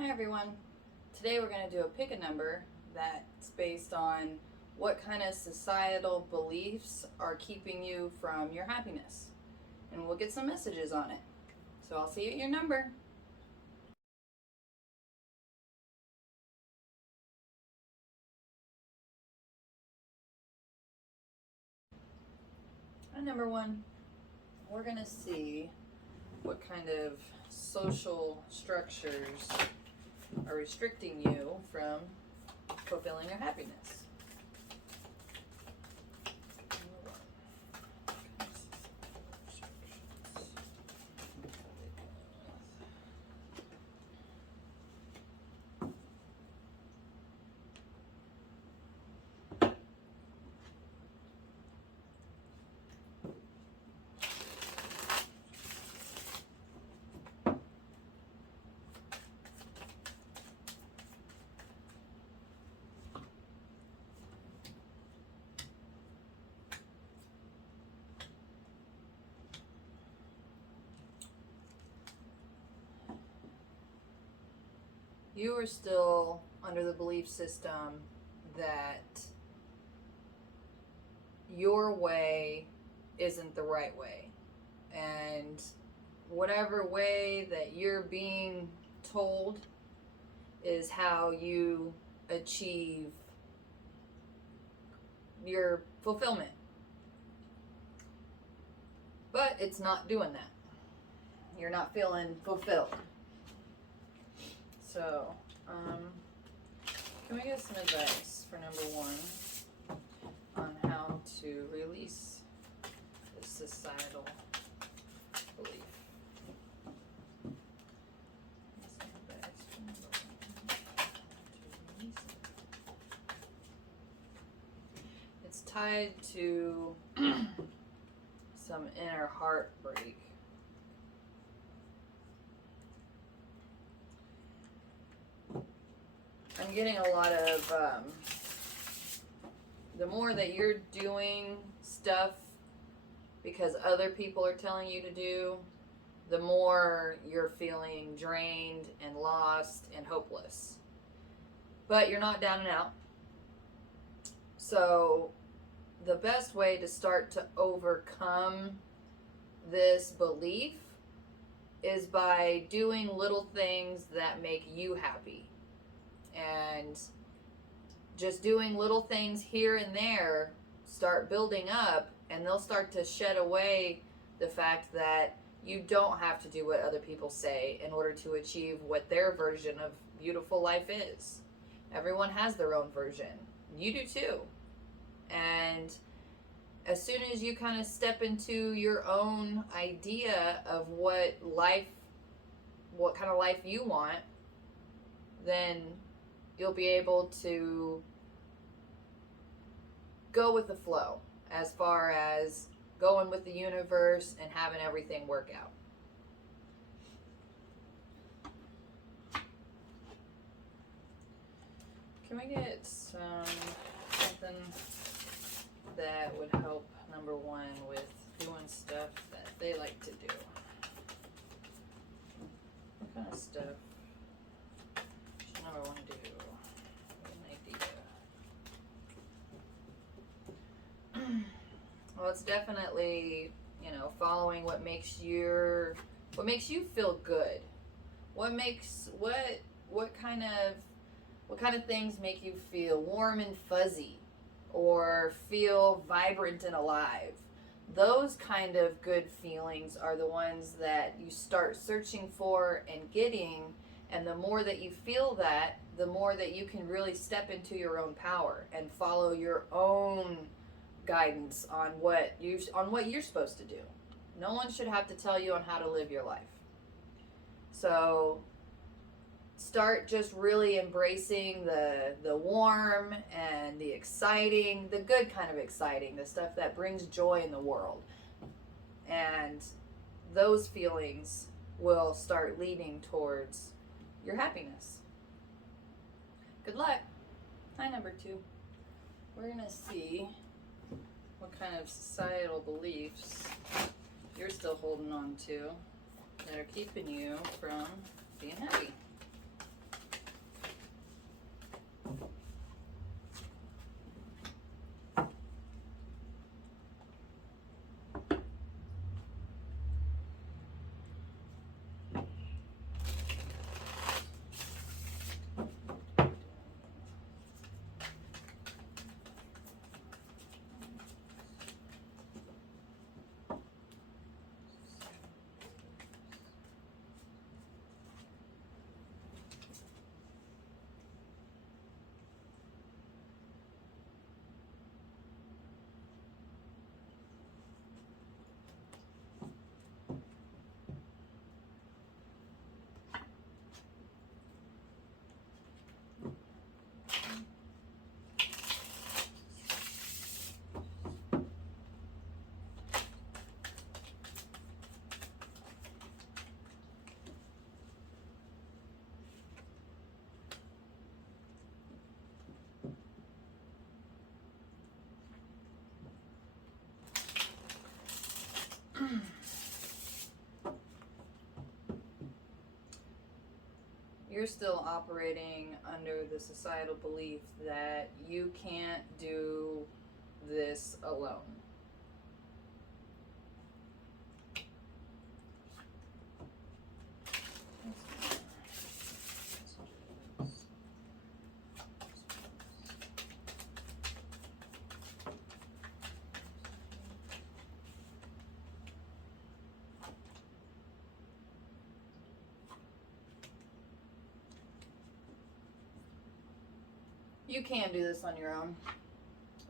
Hi everyone. Today we're going to do a pick a number that's based on what kind of societal beliefs are keeping you from your happiness. And we'll get some messages on it. So I'll see you at your number. At number one, we're going to see what kind of social structures are restricting you from fulfilling your happiness. You are still under the belief system that your way isn't the right way. And whatever way that you're being told is how you achieve your fulfillment. But it's not doing that. You're not feeling fulfilled. So, can we get some advice for number one on how to release this societal belief? It's tied to some inner heartbreak. I'm getting a lot of, the more that you're doing stuff because other people are telling you to do, the more you're feeling drained and lost and hopeless. But you're not down and out. So the best way to start to overcome this belief is by doing little things that make you happy. And just doing little things here and there start building up, and they'll start to shed away the fact that you don't have to do what other people say in order to achieve what their version of beautiful life is. Everyone has their own version. You do too. And as soon as you kind of step into your own idea of what kind of life you want, then you'll be able to go with the flow as far as going with the universe and having everything work out. Can we get something that would help number one with doing stuff that they like to do? What kind of stuff should number one do? Well, it's definitely, following what makes you feel good. What kind of things make you feel warm and fuzzy or feel vibrant and alive? Those kind of good feelings are the ones that you start searching for and getting, and the more that you feel that, the more that you can really step into your own power and follow your own guidance on what you're supposed to do. No one should have to tell you on how to live your life. So start just really embracing the warm and the exciting, the good kind of exciting, the stuff that brings joy in the world. And those feelings will start leading towards your happiness. Good luck. Hi, number two. We're going to see what kind of societal beliefs you're still holding on to that are keeping you from being happy. you're still operating under the societal belief that you can't do this alone. You can do this on your own.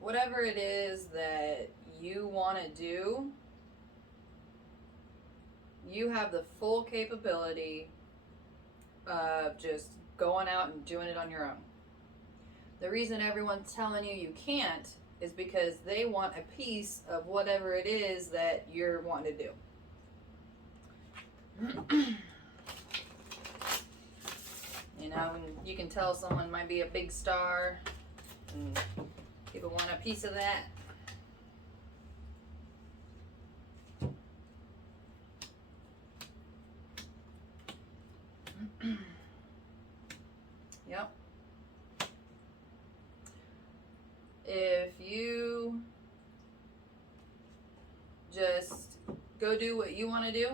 Whatever it is that you want to do, you have the full capability of just going out and doing it on your own. The reason everyone's telling you you can't is because they want a piece of whatever it is that you're wanting to do. You know, and you can tell someone might be a big star and people want a piece of that. Yep. If you just go do what you want to do,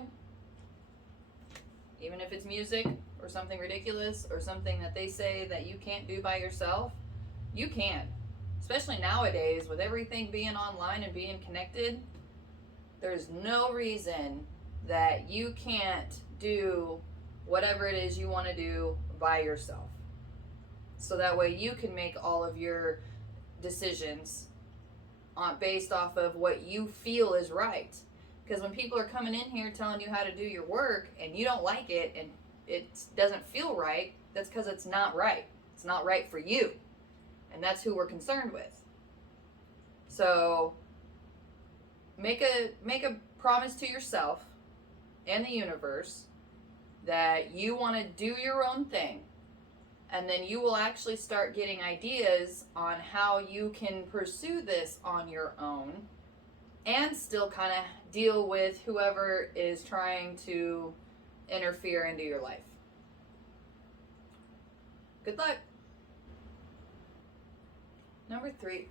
even if it's music or something ridiculous or something that they say that you can't do by yourself, you can. Especially nowadays with everything being online and being connected, there's no reason that you can't do whatever it is you want to do by yourself. So that way you can make all of your decisions based off of what you feel is right. Because when people are coming in here telling you how to do your work and you don't like it and it doesn't feel right, that's because it's not right. It's not right for you. And that's who we're concerned with. So make a promise to yourself and the universe that you want to do your own thing. And then you will actually start getting ideas on how you can pursue this on your own and still kind of deal with whoever is trying to interfere into your life. Good luck. Number 3.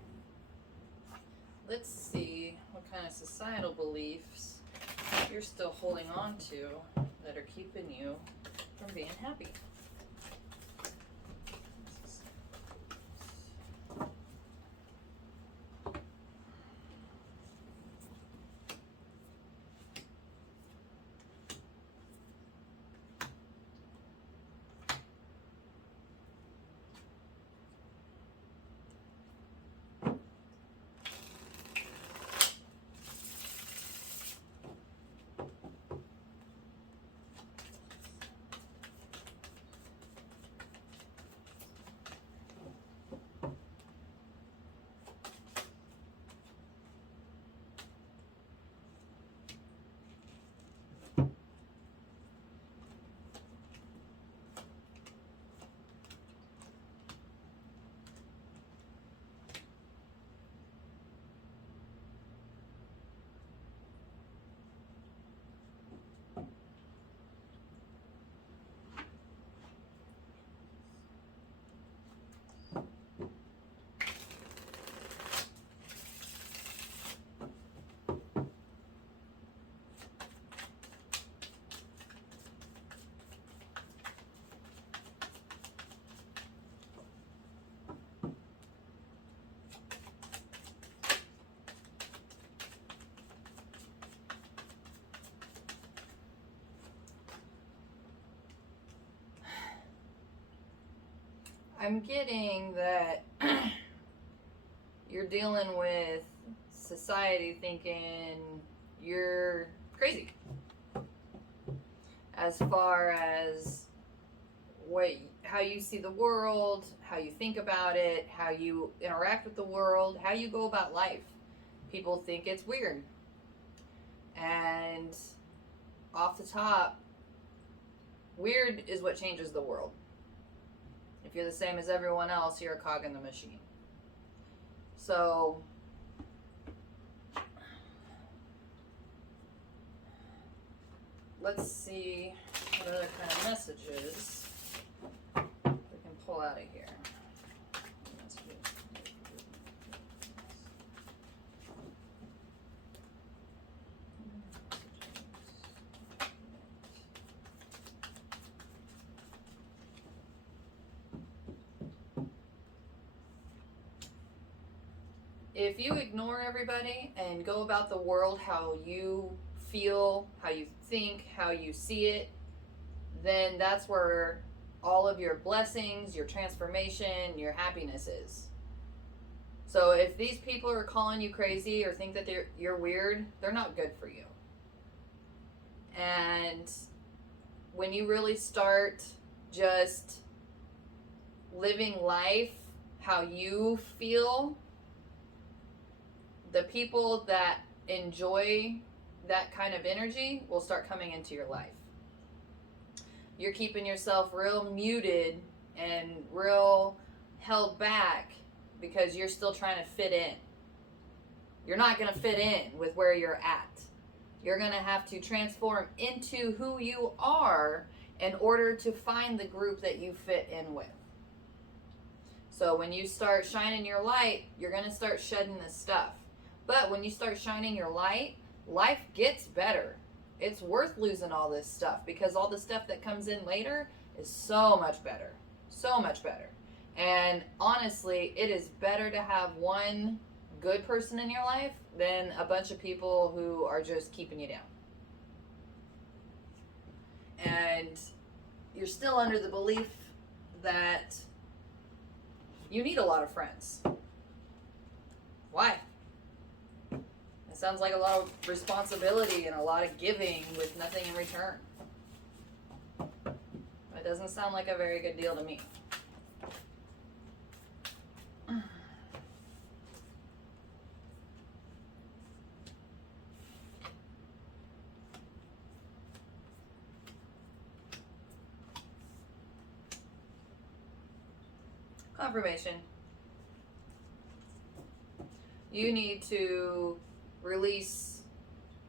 Let's see what kind of societal beliefs you're still holding on to that are keeping you from being happy. I'm getting that you're dealing with society thinking you're crazy as far as how you see the world, how you think about it, how you interact with the world, how you go about life. People think it's weird. And off the top, weird is what changes the world. If you're the same as everyone else, you're a cog in the machine. So let's see what other kind of messages if you ignore everybody and go about the world how you feel, how you think, how you see it, then that's where all of your blessings, your transformation, your happiness is. So if these people are calling you crazy or think that you're weird, they're not good for you. And when you really start just living life how you feel, the people that enjoy that kind of energy will start coming into your life. You're keeping yourself real muted and real held back because you're still trying to fit in. You're not going to fit in with where you're at. You're going to have to transform into who you are in order to find the group that you fit in with. So when you start shining your light, you're going to start shedding this stuff. But when you start shining your light, life gets better. It's worth losing all this stuff because all the stuff that comes in later is so much better. So much better. And honestly, it is better to have one good person in your life than a bunch of people who are just keeping you down. And you're still under the belief that you need a lot of friends. Why? It sounds like a lot of responsibility and a lot of giving with nothing in return. It doesn't sound like a very good deal to me. Confirmation. You need to release,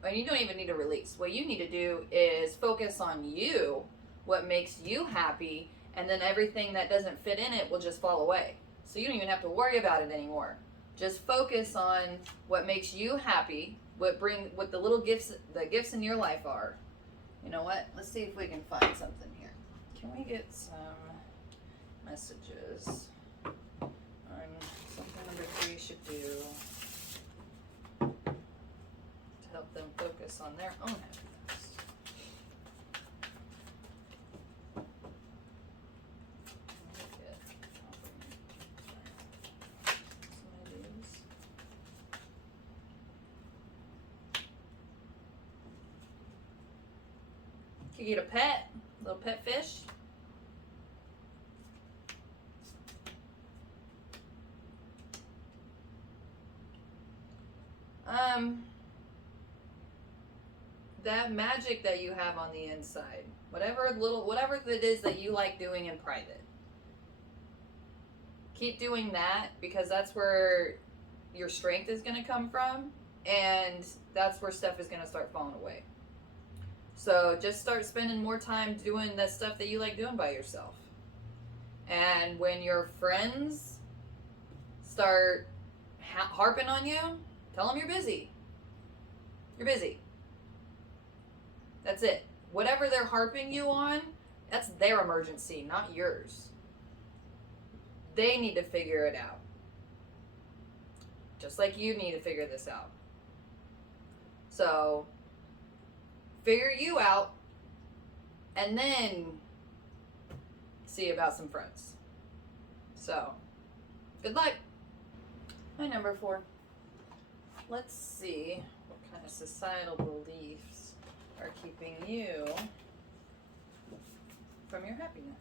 and you don't even need to release. What you need to do is focus on you, what makes you happy, and then everything that doesn't fit in it will just fall away. So you don't even have to worry about it anymore. Just focus on what makes you happy, what the little gifts, the gifts in your life are. You know what? Let's see if we can find something here. Can we get some messages on something number 3 should do to help them focus on their own happiness? You get a pet, little pet fish. That magic that you have on the inside, whatever it is that you like doing in private, keep doing that because that's where your strength is going to come from, and that's where stuff is going to start falling away. So just start spending more time doing the stuff that you like doing by yourself. And when your friends start harping on you, tell them you're busy. You're busy. That's it. Whatever they're harping you on, that's their emergency, not yours. They need to figure it out. Just like you need to figure this out. So figure you out, and then see about some friends. So, good luck. My number 4. Let's see what kind of societal beliefs are keeping you from your happiness.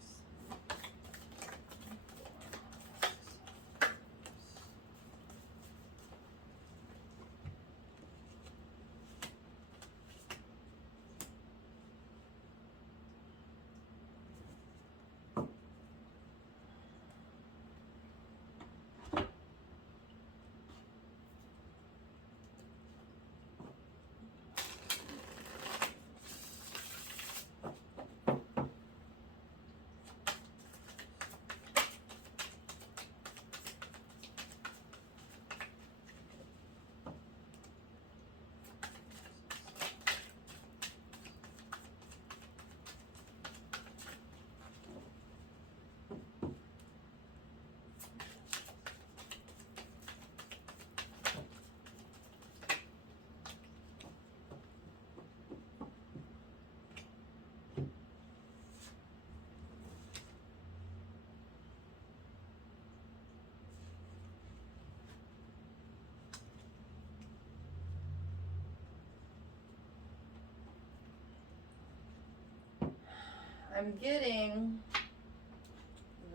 I'm getting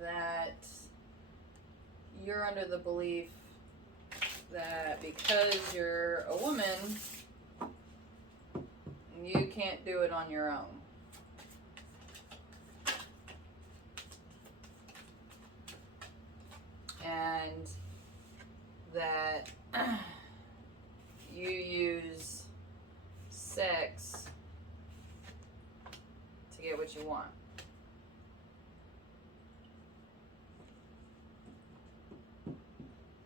that you're under the belief that because you're a woman, you can't do it on your own. And that you use sex to get what you want.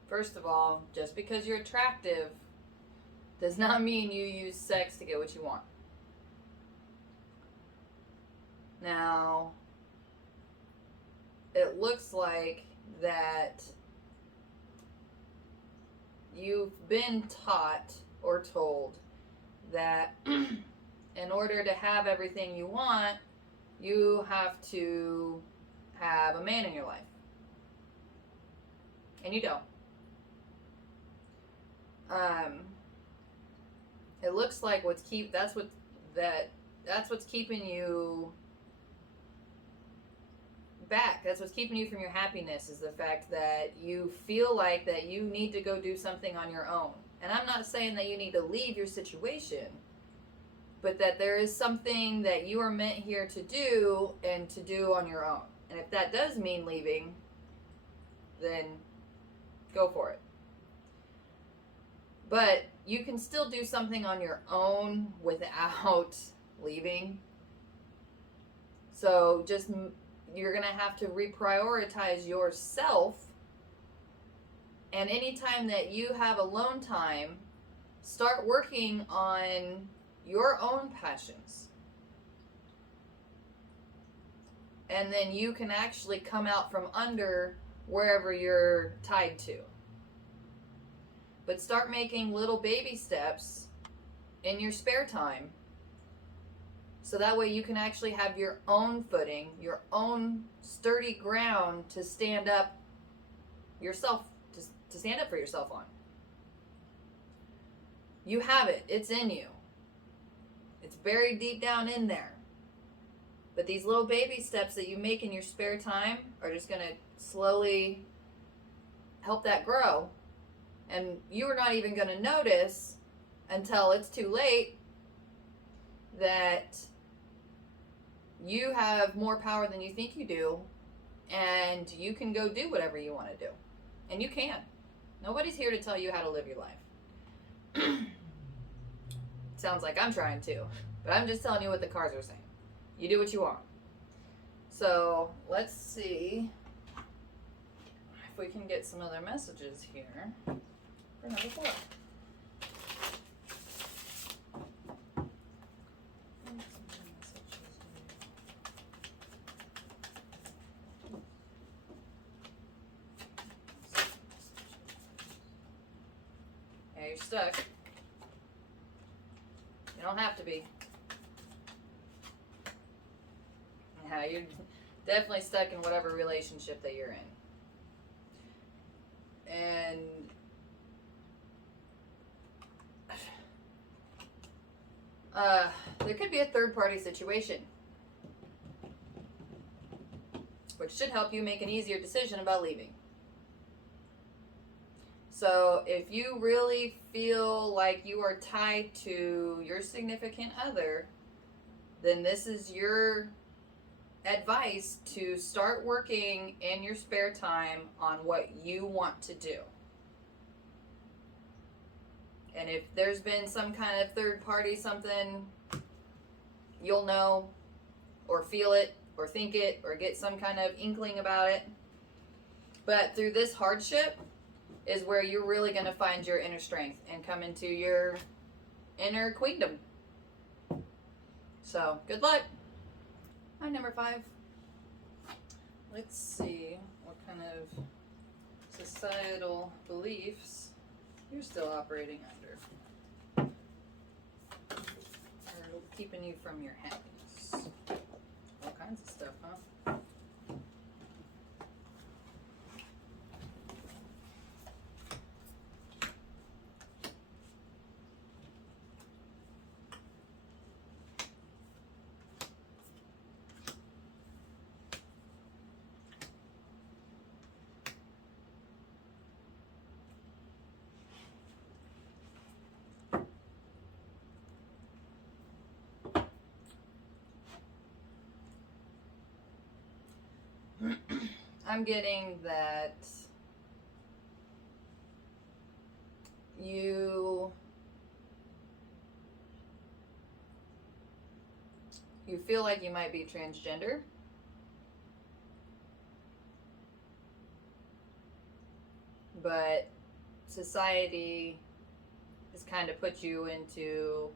First of all, just because you're attractive does not mean you use sex to get what you want. Now, it looks like that you've been taught or told that in order to have everything you want, you have to have a man in your life. And you don't. It looks like that's what's keeping you back. That's what's keeping you from your happiness, is the fact that you feel like that you need to go do something on your own. And I'm not saying that you need to leave your situation, but that there is something that you are meant here to do and to do on your own. And if that does mean leaving, then go for it. But you can still do something on your own without leaving. So you're going to have to reprioritize yourself. And anytime that you have alone time, start working on your own passions. And then you can actually come out from under wherever you're tied to. But start making little baby steps in your spare time, so that way you can actually have your own footing, your own sturdy ground to stand up yourself, to stand up for yourself on. You have it. It's in you. It's buried deep down in there. But these little baby steps that you make in your spare time are just going to slowly help that grow. And you are not even going to notice until it's too late that you have more power than you think you do, and you can go do whatever you want to do. And you can. Nobody's here to tell you how to live your life. Sounds like I'm trying to, but I'm just telling you what the cards are saying. You do what you want. So let's see if we can get some other messages here for number 4. Yeah, you're stuck. You don't have to be. Yeah, you're definitely stuck in whatever relationship that you're in. And there could be a third-party situation, which should help you make an easier decision about leaving. So if you really feel like you are tied to your significant other, then this is your advice to start working in your spare time on what you want to do. And if there's been some kind of third party something, you'll know, or feel it, or think it, or get some kind of inkling about it. But through this hardship is where you're really going to find your inner strength and come into your inner queendom. So, good luck. Hi, number 5. Let's see what kind of societal beliefs you're still operating under, or keeping you from your happiness. All kinds of stuff, huh? I'm getting that you feel like you might be transgender. But society has kind of put you into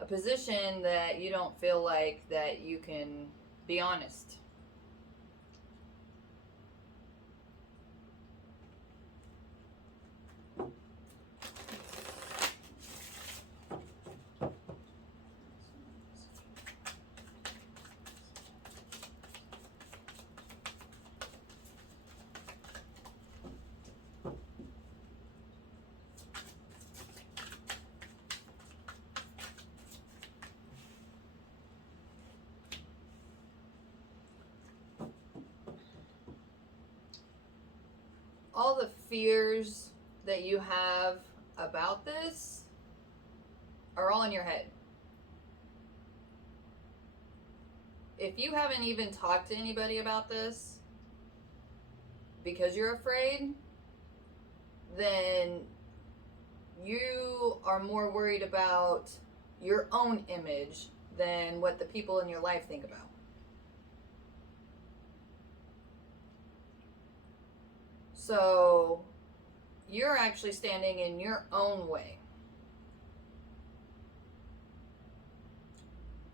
a position that you don't feel like that you can be honest. All the fears that you have about this are all in your head. If you haven't even talked to anybody about this because you're afraid, then you are more worried about your own image than what the people in your life think about. So you're actually standing in your own way.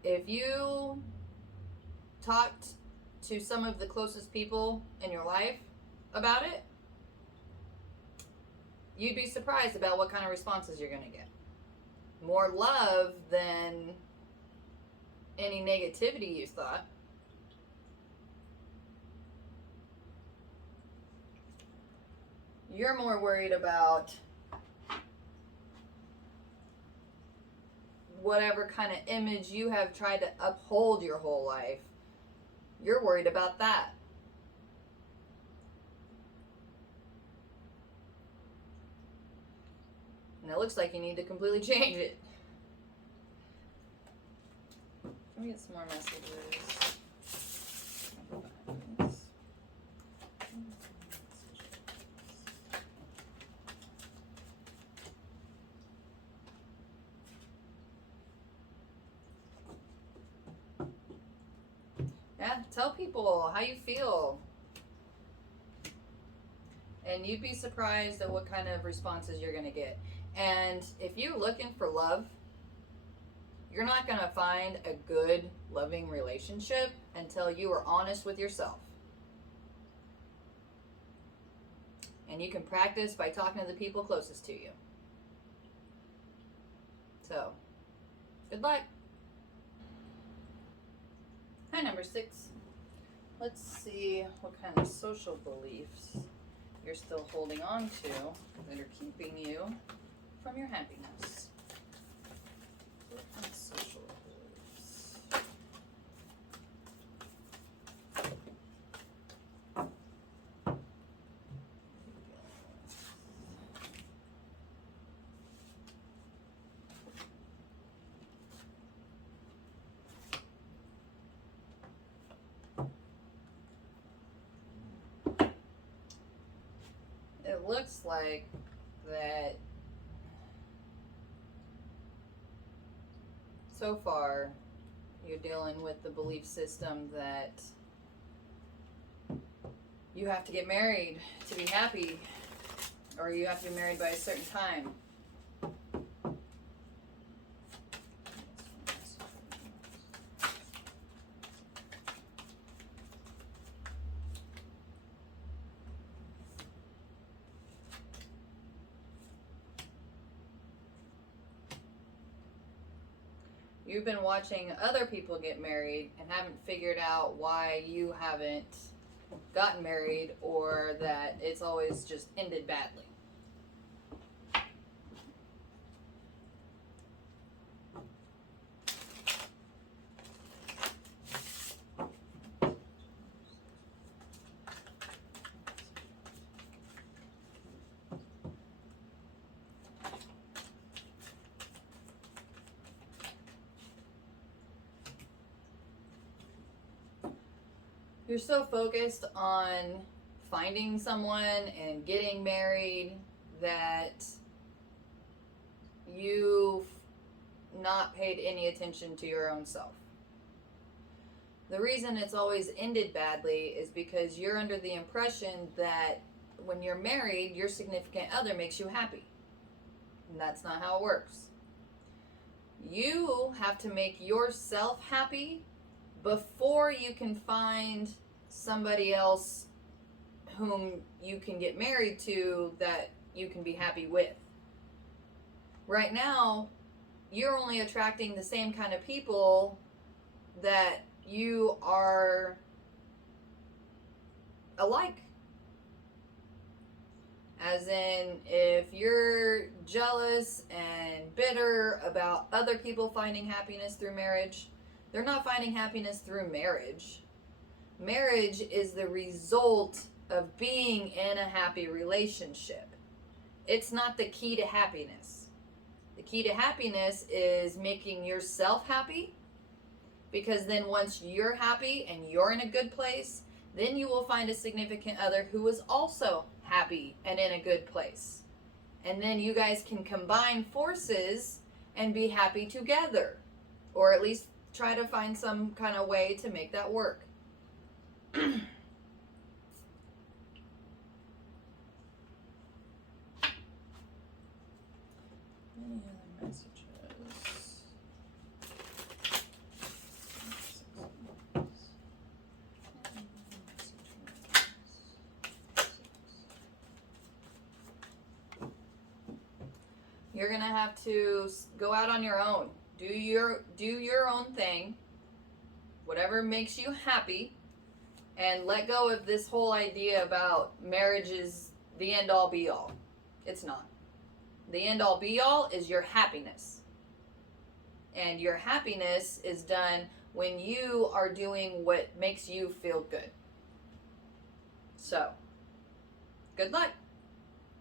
If you talked to some of the closest people in your life about it, you'd be surprised about what kind of responses you're going to get. More love than any negativity you thought. You're more worried about whatever kind of image you have tried to uphold your whole life. You're worried about that. And it looks like you need to completely change it. Let me get some more messages. Yeah, tell people how you feel. And you'd be surprised at what kind of responses you're going to get. And if you're looking for love, you're not going to find a good, loving relationship until you are honest with yourself. And you can practice by talking to the people closest to you. So, good luck. Hi, number 6. Let's see what kind of social beliefs you're still holding on to that are keeping you from your happiness. What kind of social beliefs? It looks like that so far you're dealing with the belief system that you have to get married to be happy, or you have to be married by a certain time. You've been watching other people get married and haven't figured out why you haven't gotten married, or that it's always just ended badly. you're so focused on finding someone and getting married that you've not paid any attention to your own self. The reason it's always ended badly is because you're under the impression that when you're married, your significant other makes you happy. And that's not how it works. You have to make yourself happy before you can find somebody else whom you can get married to that you can be happy with. Right now, you're only attracting the same kind of people that you are alike. As in, if you're jealous and bitter about other people finding happiness through marriage, they're not finding happiness through marriage. Marriage is the result of being in a happy relationship. It's not the key to happiness. The key to happiness is making yourself happy, because then once you're happy and you're in a good place, then you will find a significant other who is also happy and in a good place. And then you guys can combine forces and be happy together, or at least try to find some kind of way to make that work. Any other messages? You're gonna have to go out on your own. Do your own thing, whatever makes you happy, and let go of this whole idea about marriage is the end all be all. It's not. The end all be all is your happiness. And your happiness is done when you are doing what makes you feel good. So, good luck.